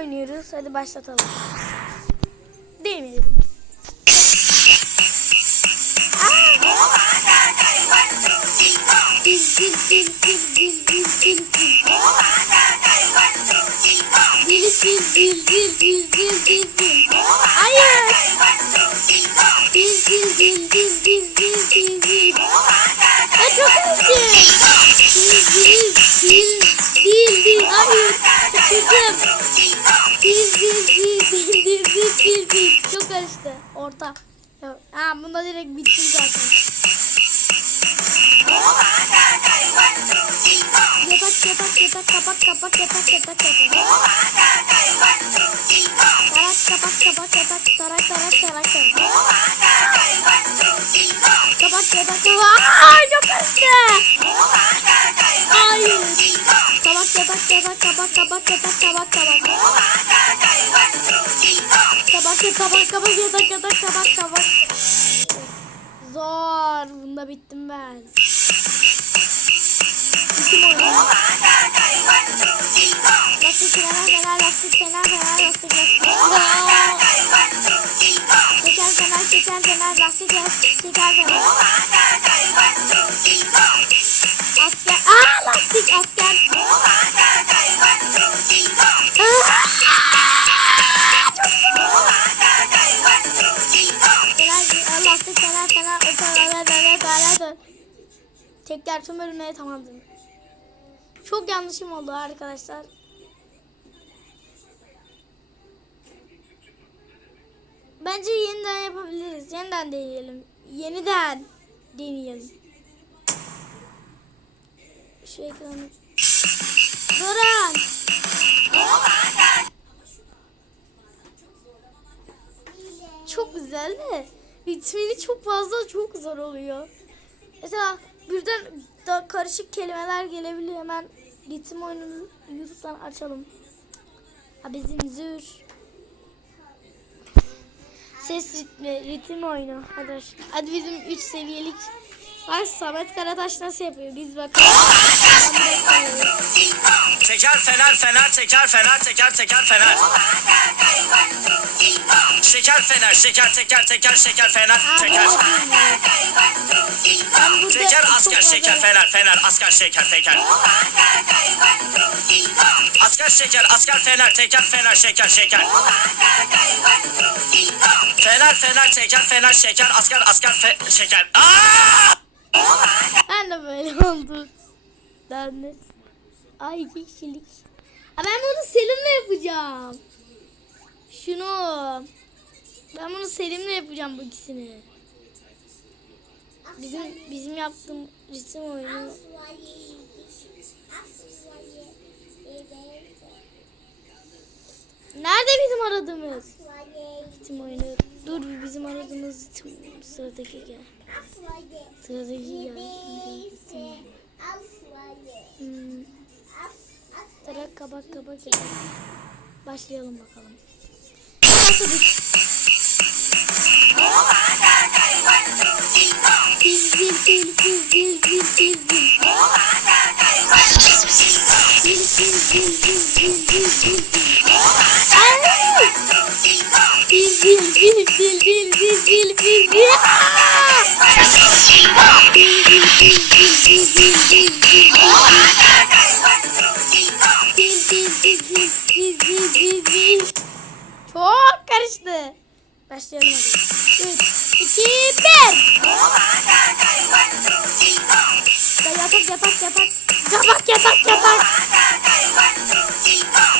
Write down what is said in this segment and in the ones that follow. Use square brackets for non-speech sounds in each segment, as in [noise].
oynuyoruz. Hadi başlatalım. Değil mi! Ha bunda direkt bittim zaten. Yatak yatak yatak kapak kapak yatak yatak yatak. Tamamladım. Çok yanlışım oldu arkadaşlar. Bence yeniden yapabiliriz. Yeniden deneyelim. Yeniden deneyelim. Şu ekranı. Durun. Çok güzel de ritmini çok fazla çok zor oluyor. Mesela birden da karışık kelimeler gelebiliyor. Hemen ritim oyununu YouTube'dan açalım. Abi zinzür. Ses ritmi, ritim oyunu. Hadi, hadi bizim 3 seviyelik var. Samet Karataş nasıl yapıyor? Biz bakalım. Teker fener fener teker fener teker teker fener. Şeker fener şeker teker teker şeker fener teker. Teker asker şeker fener fener asker şeker teker. Asker şeker asker fener teker fener şeker şeker. Fener fener teker fener şeker asker asker fe, şeker. Aa! Ben de böyle oldum. Ben. Ay iki kişilik. Ha, ben bunu Selim'le yapacağım. Şunu. Ben bunu Selim'le yapacağım bu ikisini. Bizim bizim yaptığım resim oyunu. Nerede bizim aradığımız resim oyunu? Dur bizim aradığımız ritim sıradaki gel. Sıradaki gel. Hmm. Tarak kabak kabak kabak. Başlayalım bakalım. Zil zil zil zil zil zil zil zil. Zil zil zil zil zil zil! Zil zil zil zil zil zil Yatak yatak. Yatak yatak yatak.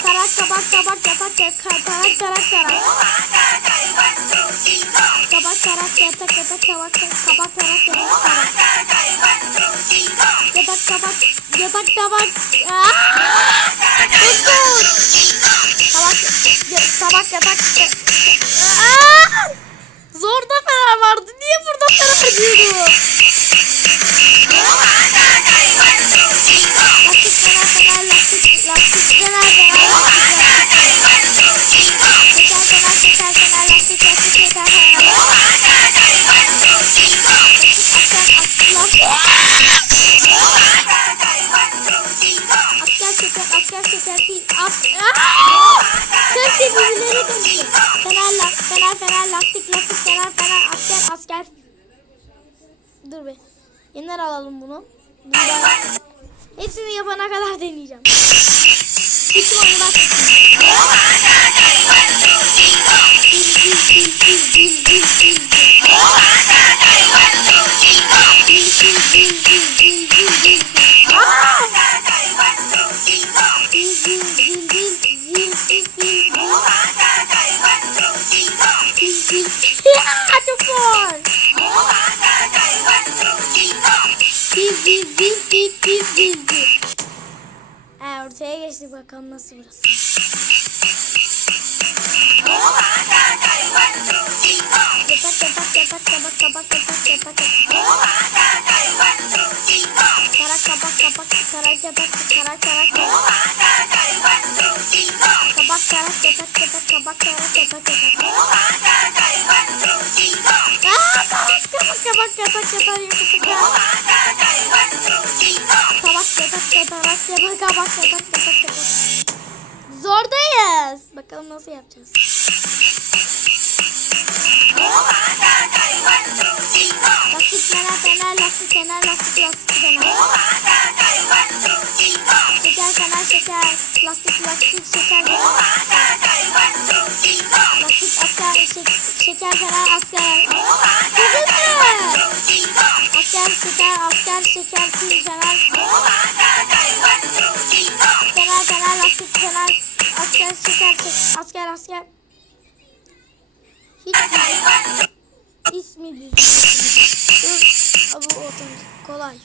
Tarak tabak tabak yatak yatak. Tarak tarak tarak. Tabak tarak yatak yatak tabak tabak tarak yatak tarak. Yatak tabak yatak tabak. Tabak tabak. Aaaa! Zorda fener vardı. Niye burada fener diyorum? lastik fener fener lastik lastik Teker fener teker fener lastik lastik teker fener lastik Asker teker asker teker fil af Hepsi birbirlerine dönüyor Fener fener fener lastik lastik fener fener asker asker Dur be Yeniden alalım bunu Bundan Hepsini yapana kadar deneyeceğim. [laughs] Bütün oyunlar Çok zor. Geçtik bakalım nasıl burası. Yapak yapak yapak yapak yapak yapak yapak Karak kapak kapak karak yapak karak karak Kabak karak yapak yapak kabak karak yapak yapak Aa kabak kabak kabak yapak yapak yapak Kabak yapak yapak yapak kabak yapak yapak Zordayız. Bakalım nasıl yapacağız. Lastik kenar kenar lastik kenar lastik lastik kenar. Şeker kenar şeker lastik lastik şeker kenar. Lastik asker şek, şeker kenar asker. Duydun mu? Asker şeker asker şeker fil kenar. Kenar kenar lastik kenar asker şeker şek- asker asker. Hiç ismi düzgün. Dur. Bu ortam kolay.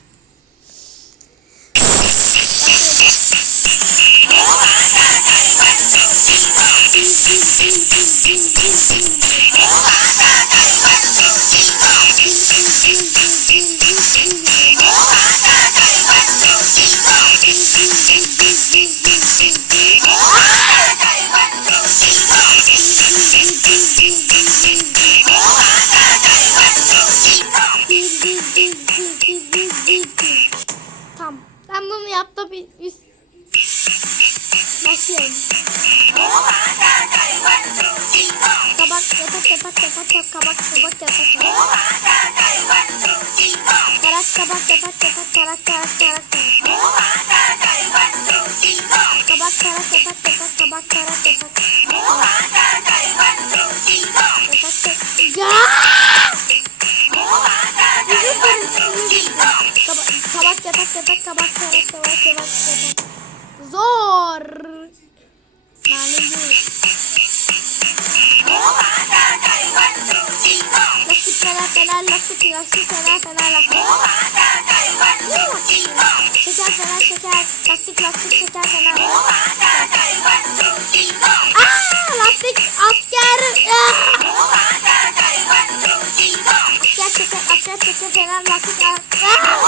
Kabak yapak yapak karak karak karak karak. Lastik lastik fener fener lastik. Şeker fener şeker lastik lastik şeker fener. Aa lastik asker. Asker şeker asker şeker fener lastik aa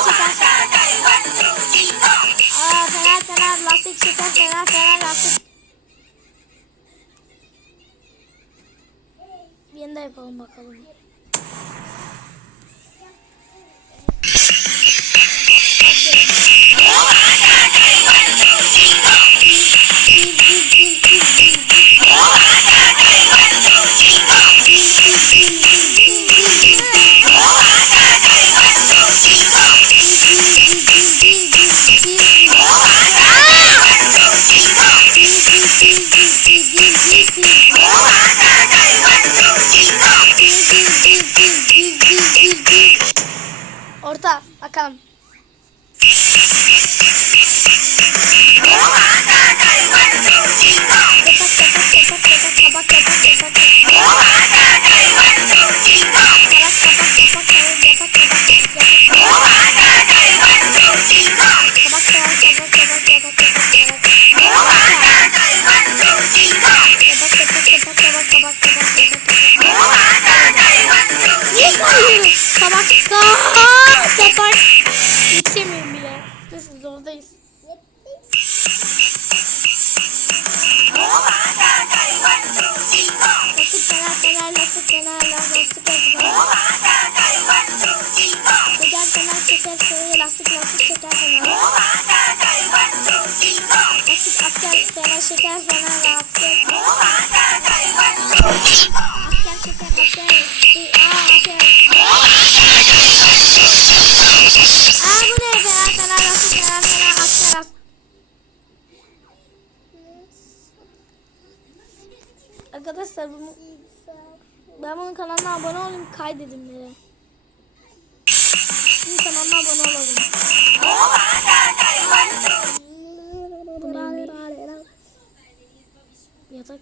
şeker şeker. Aa fener fener lastik şeker fener fener lastik. Bir yanda yapalım bakalım.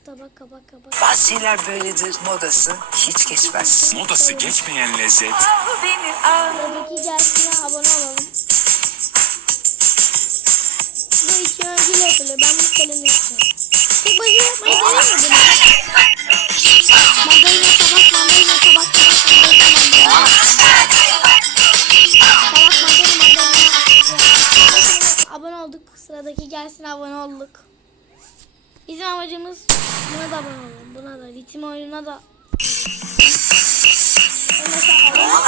Yatak tabak kabak kabak. Bazı şeyler böyledir modası hiç geçmez. Modası geçmeyen lezzet Sıradaki gelsine abone olalım. Bu iki öncüyle yapılıyor. Ben bunu Selim'le yapacağım. Tek başına yapmayı denemedim. Mandalina tabak, mandalina tabak, tabak, mandalina, mandalina. Tabak, mandalina, mandalina. Abone olduk. Sıradaki gelsin abone olduk. Bizim amacımız buna da abone olalım. Buna da. Ritim oyununa da. Ben mesela abone olalım.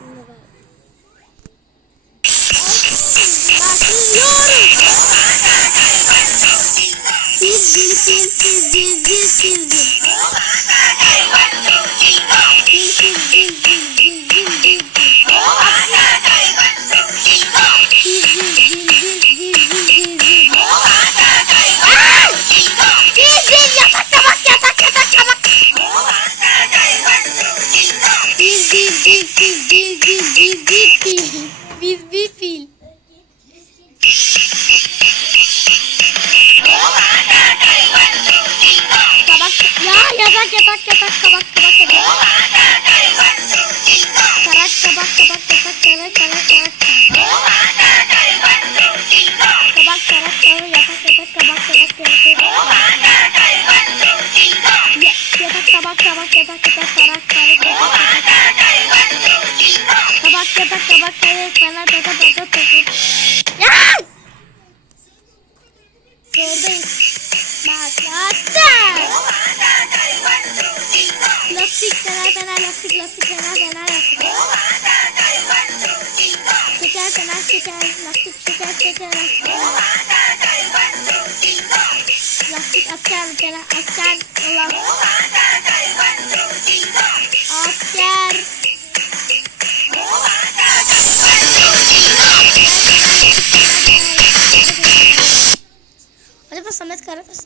Buna da. Çizgi,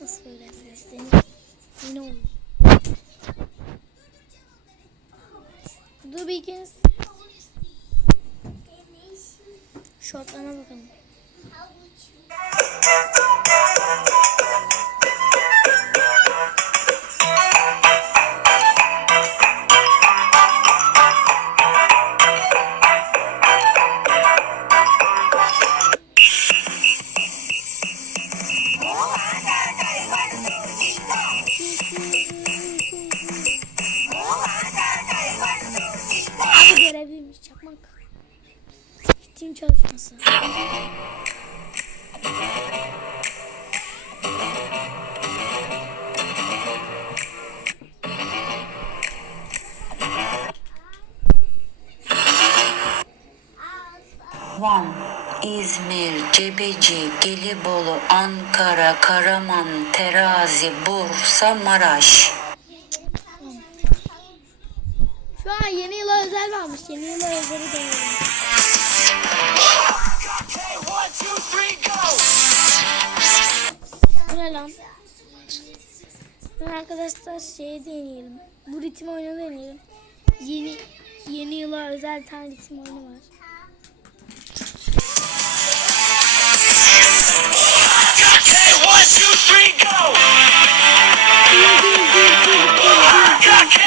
nasıl böyle Van, İzmir, Cebeci, Gelibolu, Ankara, Karaman, Terazi, Bursa, Maraş. Şu an yeni yıla özel varmış. Yeni yıla özeli deneyelim. Arkadaşlar şey deneyelim. Bu ritim oyunu deneyelim. Yeni yeni yıla özel tane ritim oyunu var. One, two, three, go. [laughs]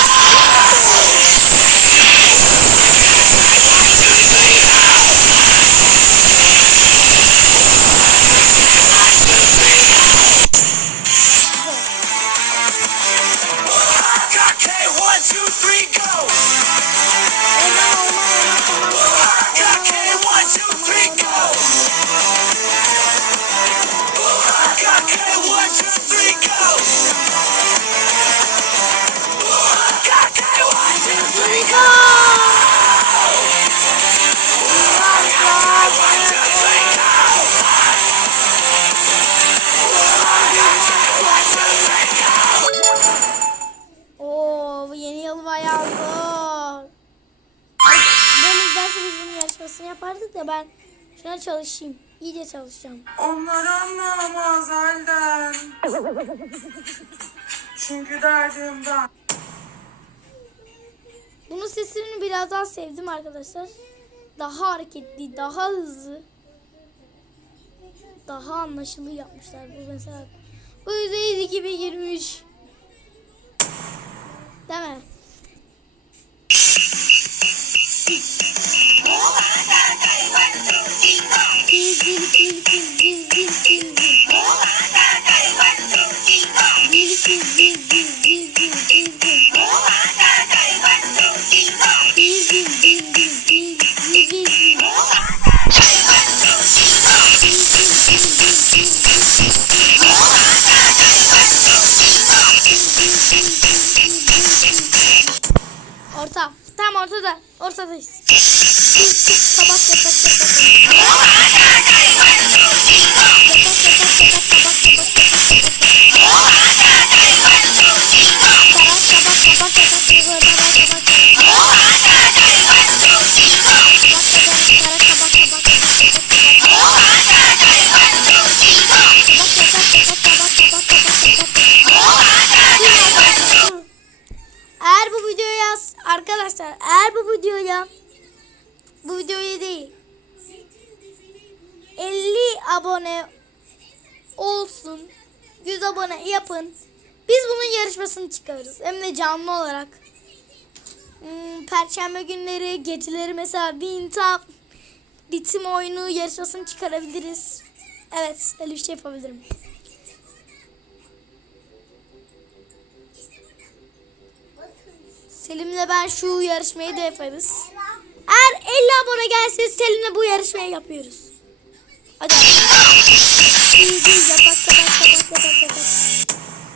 da ben şuna çalışayım. İyice çalışacağım. Onlar anlamaz halden. Çünkü derdimden. Bunun sesini biraz daha sevdim arkadaşlar. Daha hareketli, daha hızlı. Daha anlaşılır yapmışlar bu mesela. Bu yüzdeyiz 2023. Değil mi? Ortadayız. Dur, dur, Tabak abone olsun 100 abone yapın biz bunun yarışmasını çıkarırız hem de canlı olarak Hmm, Perşembe günleri geceleri mesela Wintap ritim oyunu yarışmasını çıkarabiliriz. Evet öyle bir şey yapabilirim. Selim'le ben şu yarışmayı da yaparız. Eğer 50 abone gelse Selim'le bu yarışmayı yapıyoruz. Hadi. İyi değil yapak yapak yapak yapak yapak.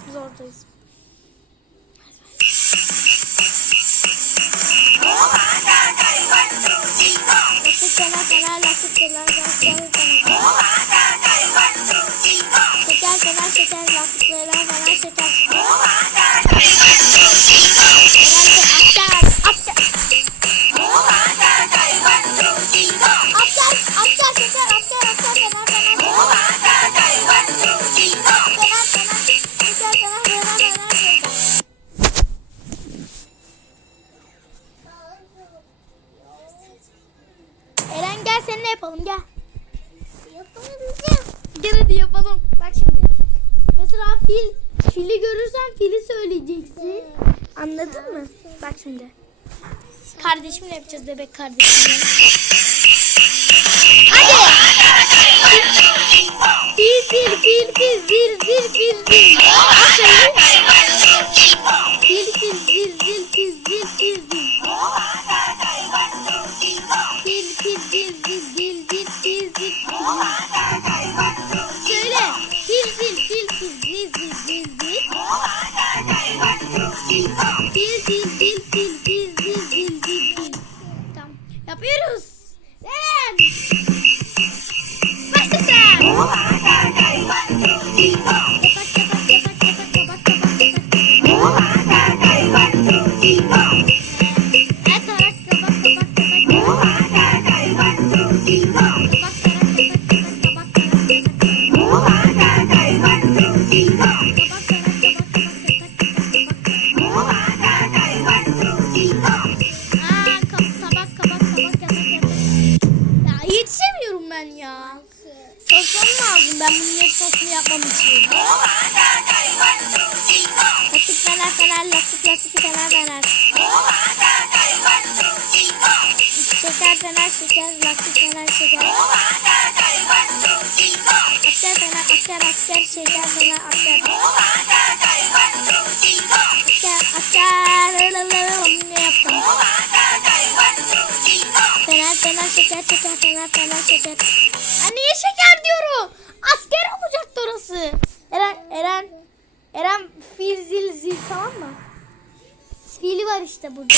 Biz Anladın mı? Bak şimdi. Kardeşimle yapacağız bebek kardeşimle. Hadi. Fil fil fil fil zil zil fil zil. Aferin. Fil fil zil zil fil zil fil zil. Asker asker şeker fener asker. Asker asker ne yaptım? Fener fener şeker şeker fener fener şeker. Ha niye şeker diyorum? Asker olacaktı orası. Eren Eren Eren fil zil zil tamam mı? Fili var işte burada